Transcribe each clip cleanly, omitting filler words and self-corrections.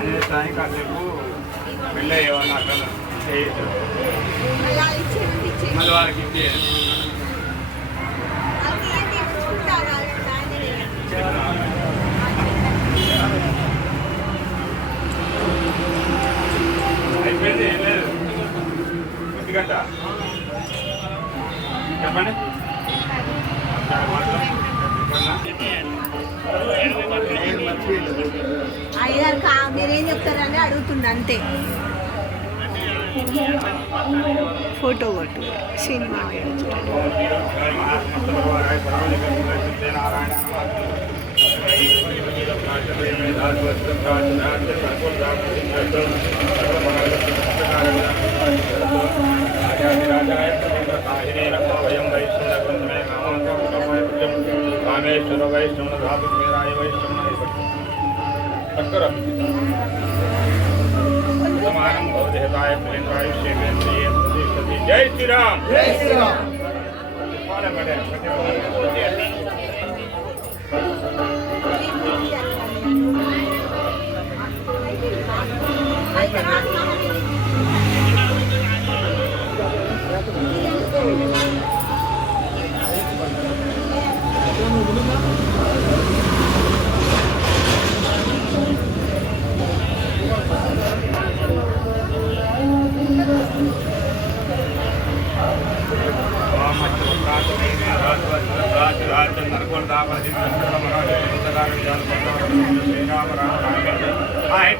ఆంజనేయ స్వామి కాసేపు వెళ్ళి ఏమన్నా అక్కడ చేయొచ్చు మళ్ళీ వాళ్ళకి ఇచ్చేయాలి. అయిపోయింది, ఏం లేదు. ఎందుకంట చెప్పండి. మీరేం చెప్తారని అడుగుతుండ అంతే. ఫోటో కొట్టు సినిమా రామేశ్వర వైష్ణవ ధాతు మేరాయ వైష్ణవ భవదేహతాయ ప్రియంకాయుష్యేంద్రియ ప్రతిష్టతి. జై శ్రీరామ్. జై శ్రీరామ్.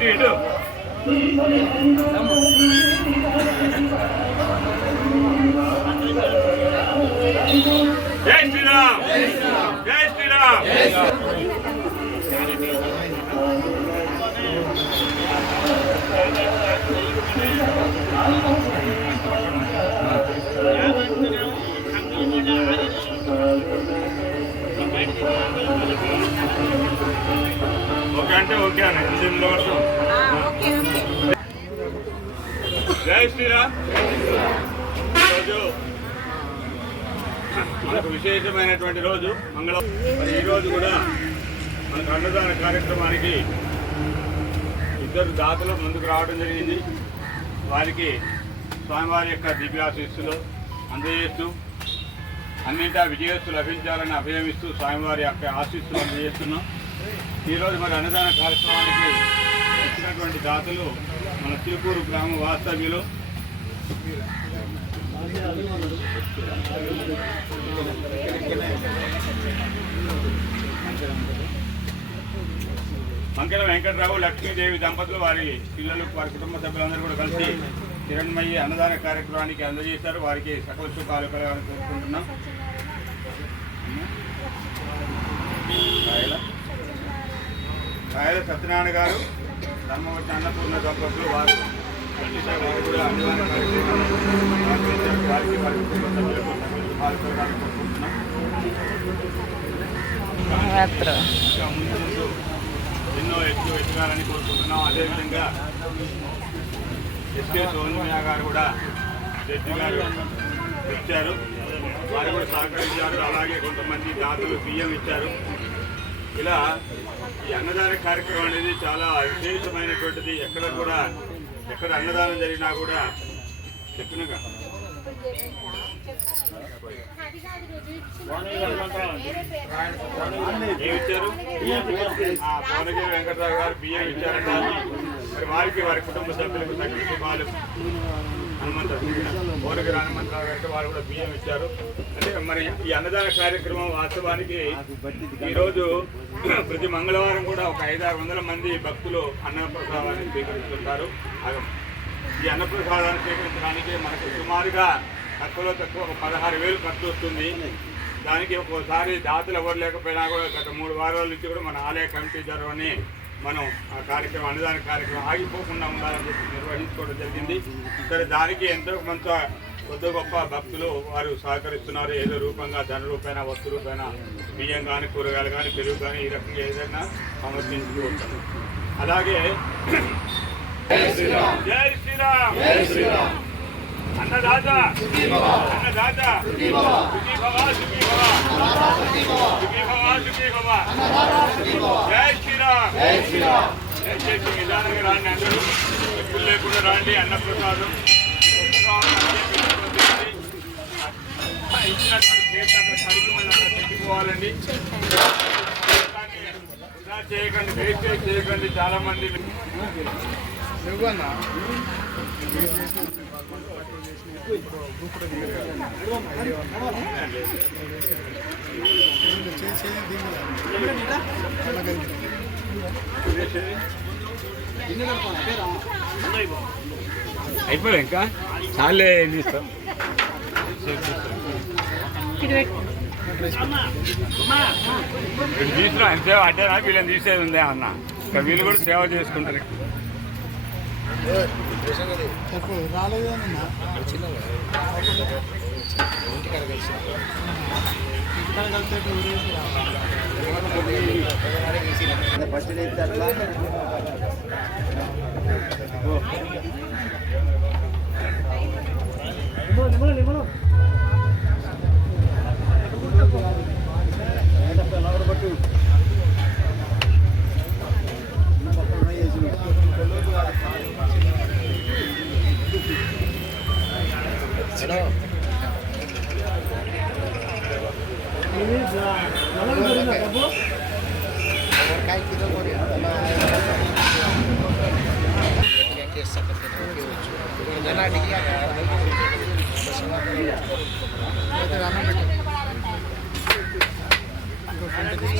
ఇటు జై శ్రీరామ్. జై శ్రీరామ్. ఓకే అంటే ఓకే అన్న. జై శ్రీరామ్. ఈరోజు మనకు విశేషమైనటువంటి రోజు మంగళవారం. మరి ఈరోజు కూడా మనకు అన్నదాన కార్యక్రమానికి ఇద్దరు దాతలు ముందుకు రావడం జరిగింది. వారికి స్వామివారి యొక్క దివ్యాశీస్సులు అందజేస్తూ అన్నింటా విజయస్సు లభించాలని అభయమిస్తూ స్వామివారి యొక్క ఆశీస్సులు అందజేస్తున్నాం. ఈరోజు మరి అన్నదాన కార్యక్రమానికి ఇచ్చినటువంటి దాతలు మన చిలుకూరు గ్రామ వాస్తవ్యులు మంకెల వెంకటరావు లక్ష్మీదేవి దంపతులు వారి పిల్లలు వారి కుటుంబ సభ్యులందరూ కూడా కలిసి కిరణ్మయ్యి అన్నదాన కార్యక్రమానికి అందజేశారు. వారికి సకల శుభాలు కలగాలని కోరుకుంటున్నాం. రాయల సత్యనారాయణ గారు ధర్మవతి అన్నపూర్ణ దంపతులు వారు కూడా అన్నదాన కార్యక్రమాన్ని వారికి వారి కుటుంబ సభ్యులకు సకల శుభాలు కలగాలని కోరుకుంటున్నాం. ముందు ఎన్నో ఎదగాలని కోరుకుంటున్నాం. అదేవిధంగా ఎస్కే సోనియా గారు కూడా జడ్జి గారు ఇచ్చారు, వారు కూడా సహకరించారు. అలాగే కొంతమంది దాతలు బియ్యం ఇచ్చారు. ఇలా ఈ అన్నదాన కార్యక్రమం అనేది చాలా విశేషమైనటువంటిది. ఎక్కడ అన్నదానం జరిగినా కూడా చెప్పినగా ఏమిచ్చారు. భువనగిరి వెంకటరావు గారు బియ్యం ఇచ్చారంట. మరి వారికి వారి కుటుంబ సభ్యులకు సకల శుభాలు. భువనగిరి హనుమంతరావు గారికి వారు కూడా బియ్యం ఇచ్చారు. అంటే మరి ఈ అన్నదాన కార్యక్రమం వాస్తవానికి ఈరోజు ప్రతి మంగళవారం కూడా ఒక 500-600 మంది భక్తులు అన్నప్రసాదాన్ని స్వీకరిస్తుంటారు. ఈ అన్నప్రసాదాన్ని స్వీకరించడానికి మనకు సుమారుగా తక్కువలో తక్కువ ఒక 16,000 ఖర్చు వస్తుంది. దానికి ఒక్కోసారి దాతలు ఎవరు లేకపోయినా కూడా గత 3 వారాల నుంచి కూడా మన ఆలయ కమిటీ జరవని మనం ఆ కార్యక్రమం అన్నదాన కార్యక్రమం ఆగిపోకుండా ఉండాలని చెప్పి నిర్వహించుకోవడం జరిగింది. సరే, దానికి ఎంతో కొంత కొద్ది గొప్ప భక్తులు వారు సహకరిస్తున్నారు. ఏదో రూపంగా ధన రూపైన వస్తు రూపైన బియ్యం కానీ కూరగాయలు కానీ పెరుగు కానీ ఈ రకంగా ఏదైనా సమర్పించుతూ ఉంటారు. అలాగే జై శ్రీరామ్. అన్నదాత అన్నదాత సుఖీ భవ సుఖీ భవ సుఖీ భవ సుఖీ భవ. జై శ్రీరామ్. దయచేసి నిదానంగా రాండి, అందరూ ఎప్పుడు లేకుండా రాండి. అన్నప్రసాదం ఇచ్చినటువంటి చేతి అక్కడ కడిగి మళ్ళీ అక్కడ పెట్టుకోవాలండి. ఇలా చేయకండి, వేస్టేజ్ చేయకండి. చాలా మంది అయిపోయి ఇంకా చాలే తీస్తాం. వీళ్ళు తీసుకురా ఎంతసేపు అడ్డారా, వీళ్ళని తీసేది ఉందే అన్న. ఇంకా వీళ్ళు కూడా సేవ చేసుకుంటారు.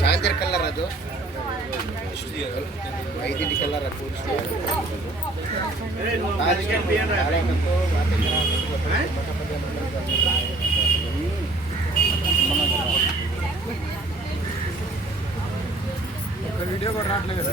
ಸಾಯಂಕಾಲ ಕಲ್ಲರ್ ಅದು 5 ಕಲ್ಲರ್ వీడియో కూడా రావట్లేదు.